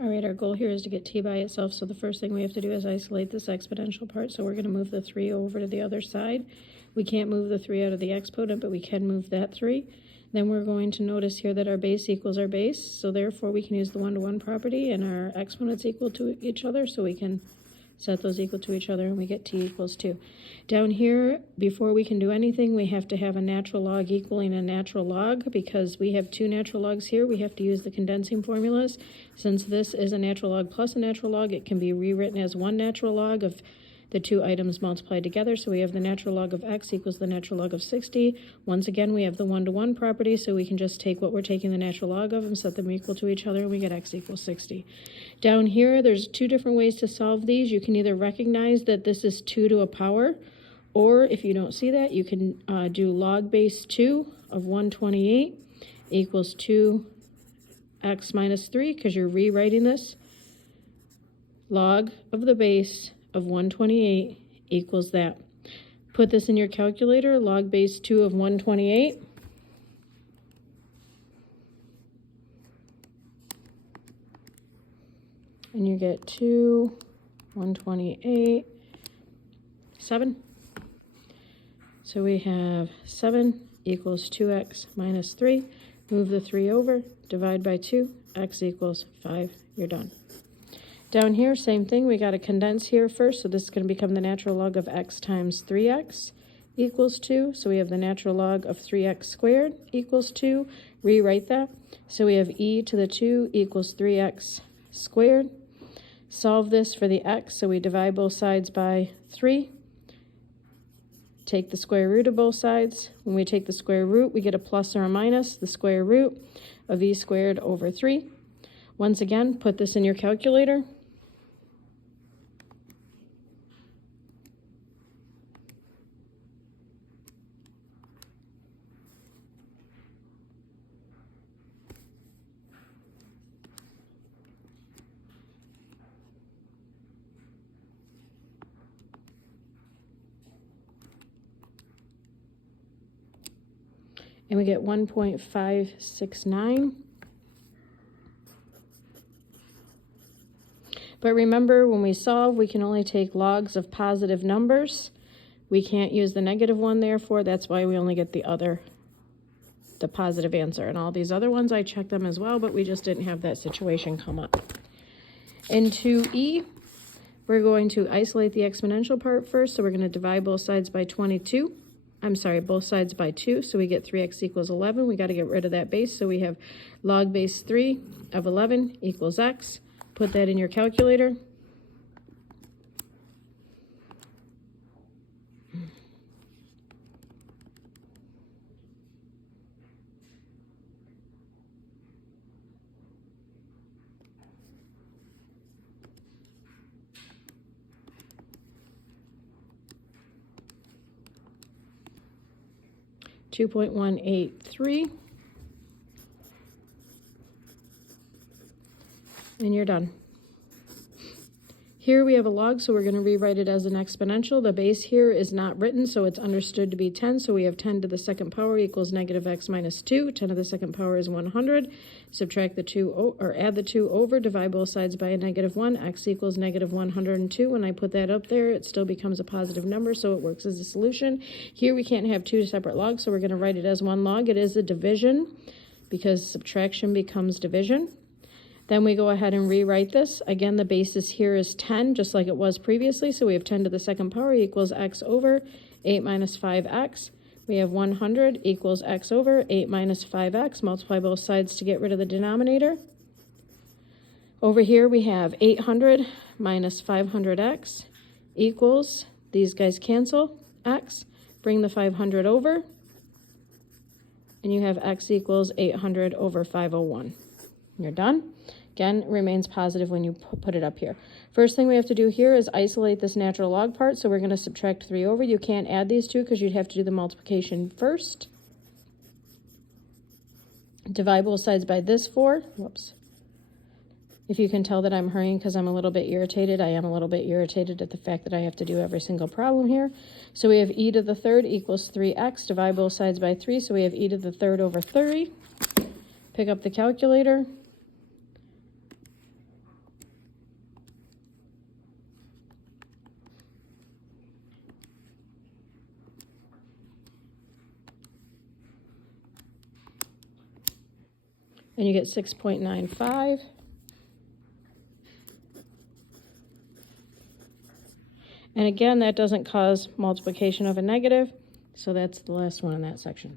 All right, our goal here is to get t by itself, so the first thing we have to do is isolate this exponential part. So we're going to move the 3 over to the other side. We can't move the 3 out of the exponent, but we can move that 3. Then we're going to notice here that our base equals our base, so therefore we can use the one-to-one property, and our exponents equal to each other, so we can set those equal to each other, and we get t equals 2. Down here, before we can do anything, we have to have a natural log equaling a natural log. Because we have two natural logs here, we have to use the condensing formulas. Since this is a natural log plus a natural log, it can be rewritten as one natural log of the two items multiplied together. So we have the natural log of x equals the natural log of 60. Once again, we have the one-to-one property, so we can just take what we're taking the natural log of and set them equal to each other, and we get x equals 60. Down here, there's two different ways to solve these. You can either recognize that this is 2 to a power, or if you don't see that, you can do log base 2 of 128 equals 2x minus 3, because you're rewriting this. Log of the base of 128 equals that. Put this in your calculator, log base 2 of 128. And you get 128, 7. So we have 7 equals 2x minus 3. Move the 3 over, divide by 2, x equals 5. You're done. Down here, same thing. We got to condense here first, so this is going to become the natural log of x times 3x equals 2. So we have the natural log of 3x squared equals 2. Rewrite that. So we have e to the 2 equals 3x squared. Solve this for the x, so we divide both sides by 3. Take the square root of both sides. When we take the square root, we get a plus or a minus the square root of e squared over 3. Once again, put this in your calculator. And we get 1.569. But remember, when we solve, we can only take logs of positive numbers. We can't use the negative one, therefore, that's why we only get the positive answer. And all these other ones, I checked them as well, but we just didn't have that situation come up. In 2e, we're going to isolate the exponential part first, so we're going to divide both sides by 22. Both sides by 2, so we get 3x equals 11. We got to get rid of that base, so we have log base 3 of 11 equals x. Put that in your calculator. .183, and you're done. Here we have a log, so we're going to rewrite it as an exponential. The base here is not written, so it's understood to be 10. So we have 10 to the second power equals negative x minus 2. 10 to the second power is 100. Subtract the 2, or add the 2 over, divide both sides by a negative 1. X equals negative 102. When I put that up there, it still becomes a positive number, so it works as a solution. Here we can't have two separate logs, so we're going to write it as one log. It is a division, because subtraction becomes division. Then we go ahead and rewrite this. Again, the basis here is 10, just like it was previously. So we have 10 to the second power equals x over 8 minus 5x. We have 100 equals x over 8 minus 5x. Multiply both sides to get rid of the denominator. Over here, we have 800 minus 500x equals, these guys cancel, x. Bring the 500 over, and you have x equals 800 over 501. You're done. Again, it remains positive when you put it up here. First thing we have to do here is isolate this natural log part, so we're going to subtract 3 over. You can't add these two because you'd have to do the multiplication first. Divide both sides by this 4. Whoops. If you can tell that I'm hurrying because I'm a little bit irritated, I am a little bit irritated at the fact that I have to do every single problem here. So we have e to the third equals 3x. Divide both sides by 3, so we have e to the third over 30. Pick up the calculator. and you get 6.95. And again, that doesn't cause multiplication of a negative, so that's the last one in that section.